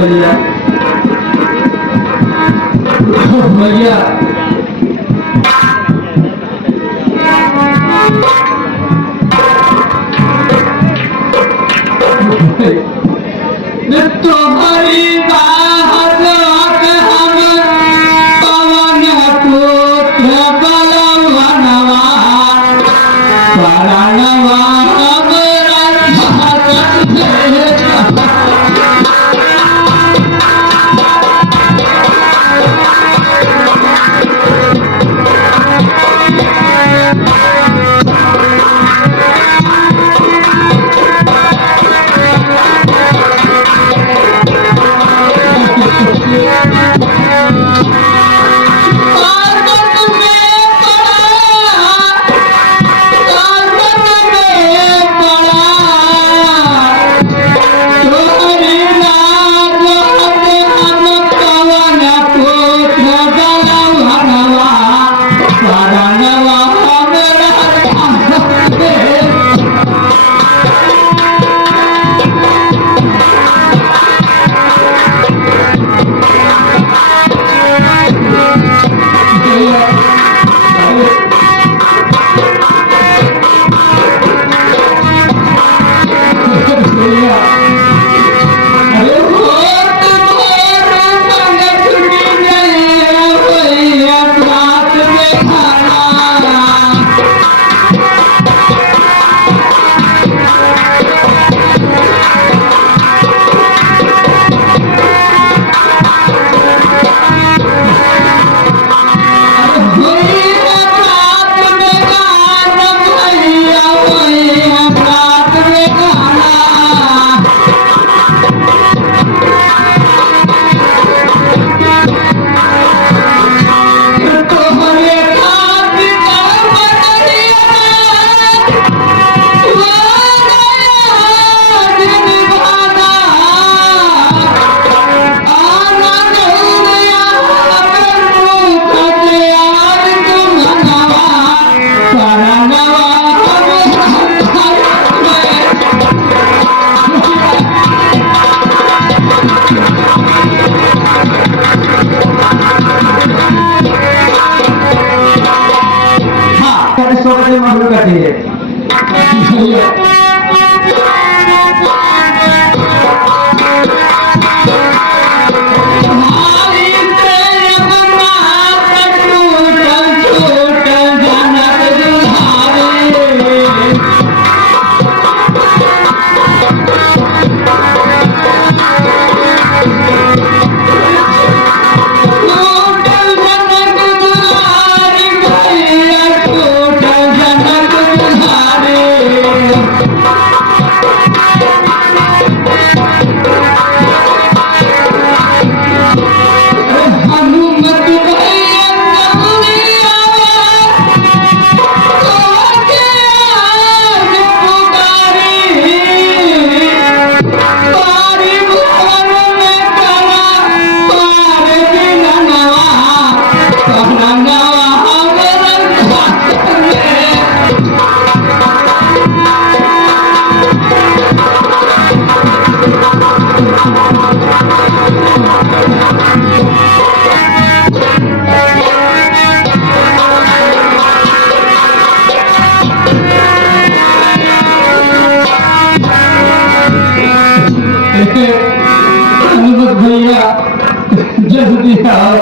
भैया भैया तुम्हारी बात हम पवन पुत्र बलवनवा परानवा भैया जल्दी आओ।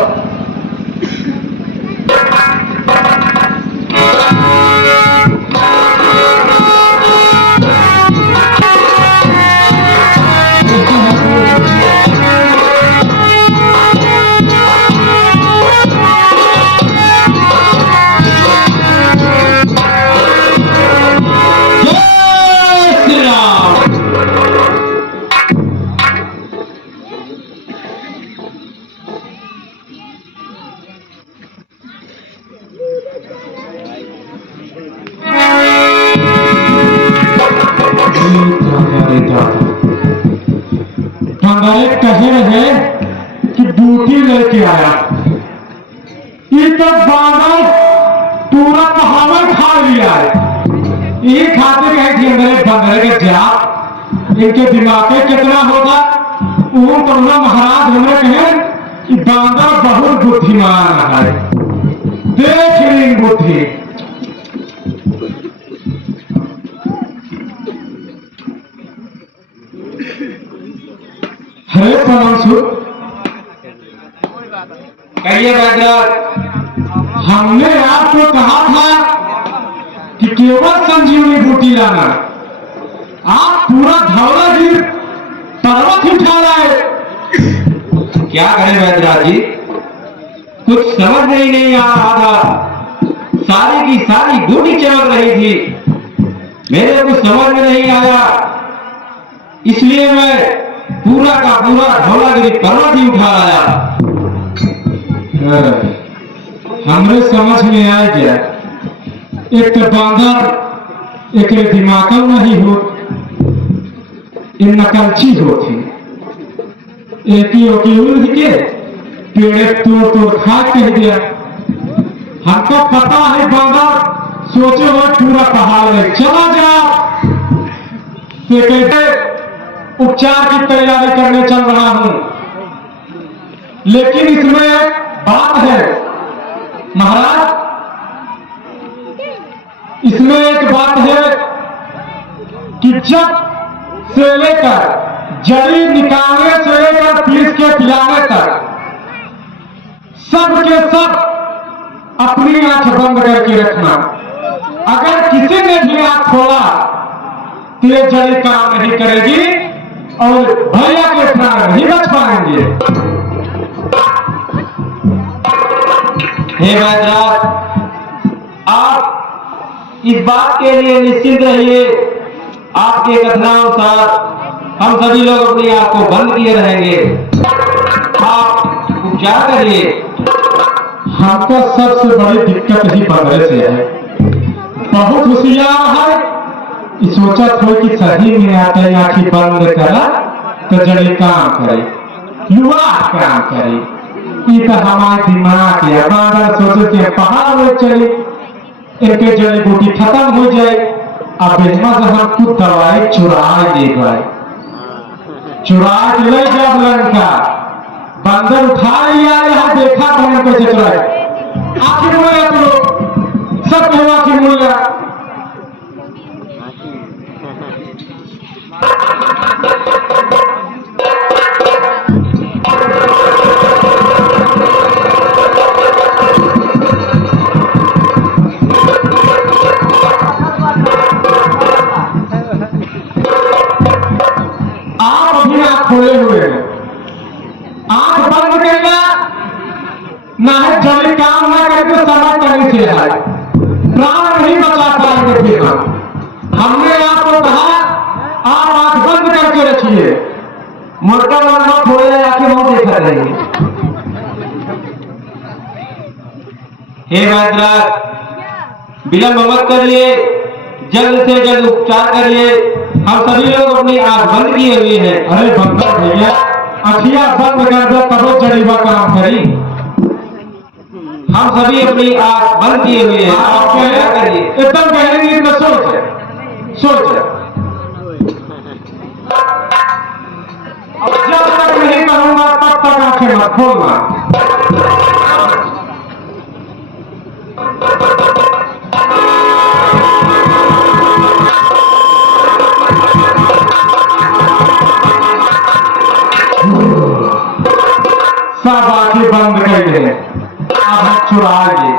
कहे रहे कि ड्यूटी लेके आया, ये तो बानर पूरा पहाड़ खा लिया है। ये खाते कहे कि मेरे बंदर के जाप इनके दिमाग में कितना होगा, ओम करुणा महाराज हमें कहें कि बांदर बहुत बुद्धिमान है, देख ली बुद्धि। हरे परमसुत कहिए बैद्यनाथ। हमने आपको कहा था कि केवल संजीवनी बूटी लाना, आप पूरा धौलागिर पर्वत ही उठा लाए। क्या करें बैद्यनाथ जी, कुछ समझ में ही नहीं आ रहा था। सारी की सारी बूटी चमक रही थी, मेरे को समझ में नहीं आया, इसलिए मैं पूरा का पूरा धौलागिरी पर्वत ही उठा लाया। हमरे समझ में आ गया, एक तो बांदर एक दिमाग नहीं हो, ये नकलची होती, एक ही उड़ के पेड़ तोड़ खा कह दिया। हमको पता है बांदर सोचे हो पूरा पहाड़ में चला जा, तो कहते उपचार की तैयारी करने चल रहा हूं। लेकिन इसमें एक बात है महाराज, इसमें एक बात है कि जब से लेकर जड़ी निकालने से लेकर पीस के पिलाने तक सब के सब अपनी आंख बंद करके रखना। अगर किसी ने भी आंख खोला तो ये जड़ी काम नहीं करेगी और भैया के प्राण नहीं बच पाएंगे। हे बैद्यनाथ, आप इस बात के लिए निश्चिंत रहिए, आपके कथनानुसार हम सभी लोग अपनी आंख को बंद किए रहेंगे। आप उपचार करिए। हमको सबसे बड़ी दिक्कत ही बंदरे से है, बहुत होशियार है। सोचा थो कि सही में आता है आंखें बंद करा तो जड़ी काम करे, युवा काम करे। ये तो हमारे दिमाग है, बांदर सोचे कि पहाड़ में चले एक जड़ी बूटी खत्म हो जाए। अब इसमें से हम कुछ दवाई चुरा दे गए, चुरा के ले जब लड़का बंदर उठा लिया, यहाँ देखा बहन को चुराए आखिर मुड़िया, तो सब कहो आखिर मुड़िया। आप अभी आंख खोले हुए हैं, आंख बंद करना ना है, जल्दी काम ना करके समझ करनी से है, प्राण नहीं बचा पाएंगे। फिर हमने आपको कहा आप आंख बंद करके रखिए, मुर्गा मुर्गा खोले आंखें मुंह देखा रही। हे बैद्यनाथ, विलंब मत करिए, जल्द से जल्द उपचार करिए। हम सभी लोग अपनी आंख बंद किए हुए हैं। अरे बंदर भैया अखिया बंद कर दो तब जड़ीबा काम करी। हम सभी अपनी आंख बंद किए हुए हैं, आप क्या करिए। एकदम कहेंगे तो सोच सोच, अब जब तक नहीं करूंगा तब तक आंखें मत खोलना। सब आंखें बंद कर दे, अब हम चुराएंगे।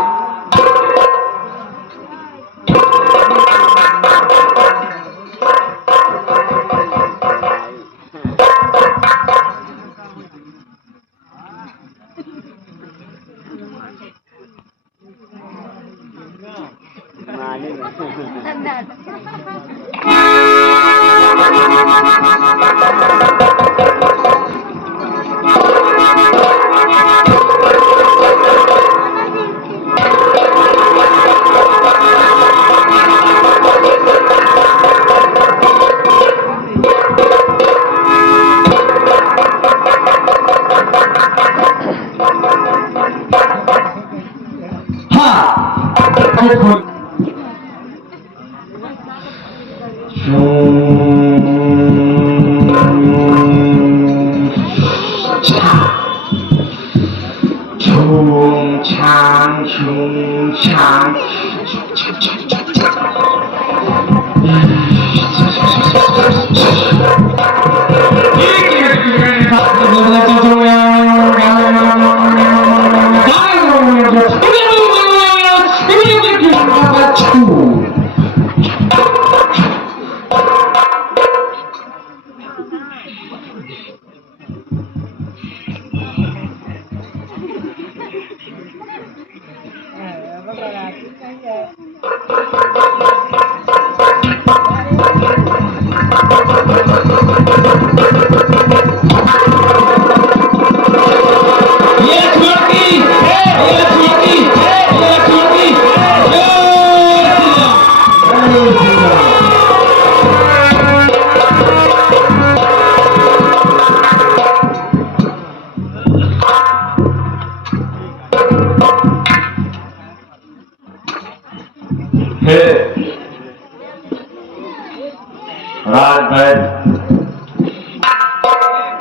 राजवैद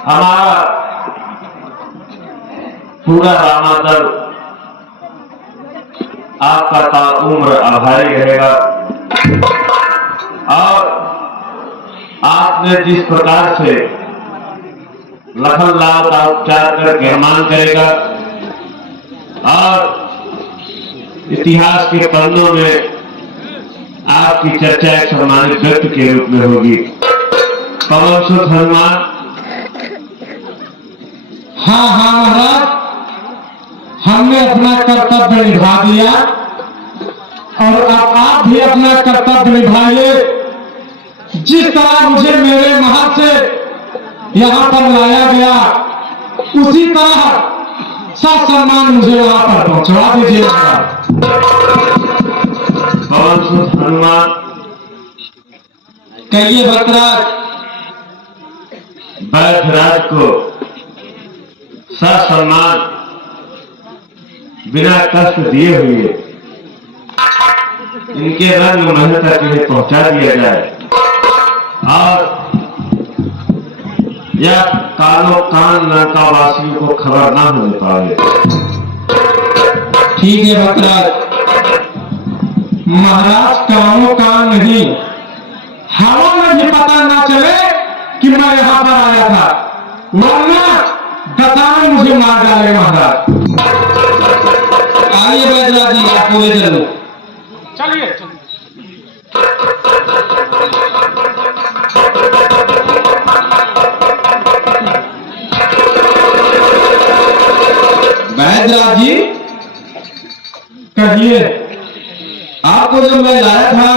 हमारा पूरा रामादल आपका ताउम्र आभारी रहेगा और आपने जिस प्रकार से लखनलाल का उपचार कर निर्माण करेगा और इतिहास के पन्नों में आपकी चर्चा एक सम्मानित व्यक्ति के रूप में होगी। पवन सुत हनुमान। हाँ हाँ महाराज, हमने अपना कर्तव्य निभा दिया और अब आप भी अपना कर्तव्य निभाइए। जिस तरह मुझे मेरे महल से यहाँ पर लाया गया उसी तरह सम्मान मुझे वहां पर पहुंचवा दीजिएगा। पवन सुत हनुमान। कहिए भक्तराज। वैधराज को ससम्मान बिना कष्ट दिए हुए इनके रंग महल तक इन्हें पहुंचा दिया जाए और यह कालो कान लंका वासियों को खबर ना होने पाए। ठीक है भक्तराज। महाराज कानो कान नहीं, हवा में भी पता ना चले कि मैं यहाँ पर आया था, वरना दतान मुझे मार डाले महाराज। आइए वैद्यराज जी, आप पूरे चलो। चलिए वैद्यराज जी, कहिए। आपको जब मैं लाया था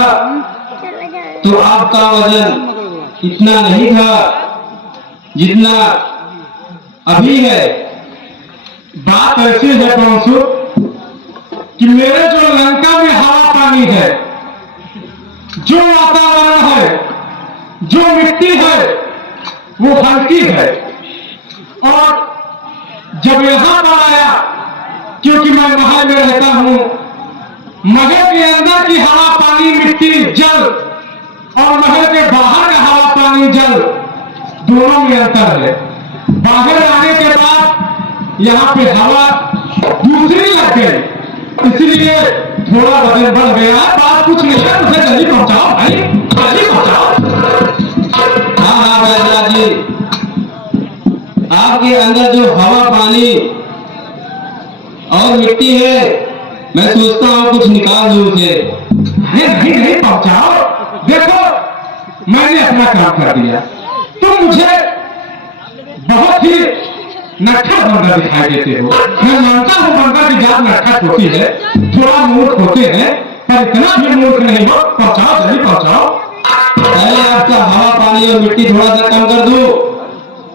तो आपका वजन इतना नहीं था जितना अभी है। बात ऐसी है कौनसु कि मेरे जो लंका में हवा पानी है, जो वातावरण है, जो मिट्टी है, वो हल्की है। और जब यहां पर आया, क्योंकि मैं महल में रहता हूं, महल के अंदर की हवा पानी मिट्टी जल और महल के बाहर का हवा पानी जल दोनों में अंतर है। बाहर आने के बाद यहाँ पे हवा दूसरी लग गई, इसलिए थोड़ा वजन बढ़ गया। बात कुछ नहीं है, उसे जल्दी पहुंचाओ भाई, जल्दी पहुंचाओ। हाँ हाँ वैद्यराज जी, आपके अंदर जो हवा पानी और मिट्टी है, मैं सोचता हूँ कुछ निकाल दूं उसे। नहीं नहीं पहुंचाओ। देखो, मैंने अपना काम कर दिया। तुम मुझे बहुत ही नटखट बंदा दिखाई देते हो। मैं मानता हूँ बंदा की जात नटखट होती है, थोड़ा मूर्ख होते हैं, पर इतना भी मूर्ख नहीं हो। पहुंचाओ, जल्दी पहुंचाओ। पहले आपका हवा पानी और मिट्टी थोड़ा सा कम कर दूं,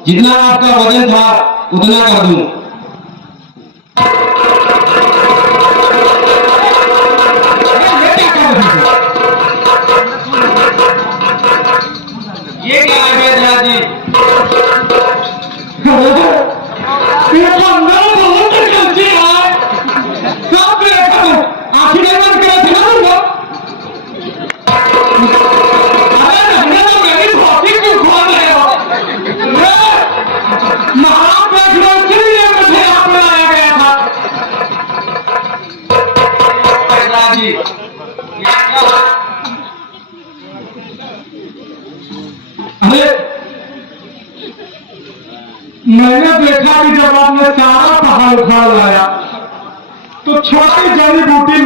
जितना आपका वजन था उतना कर दूं। ये क्या है वैद्यराज जी? मैंने देखा कि जब आपने सारा पहाड़ उखाड़ लाया तो छोटी जड़ी बूटी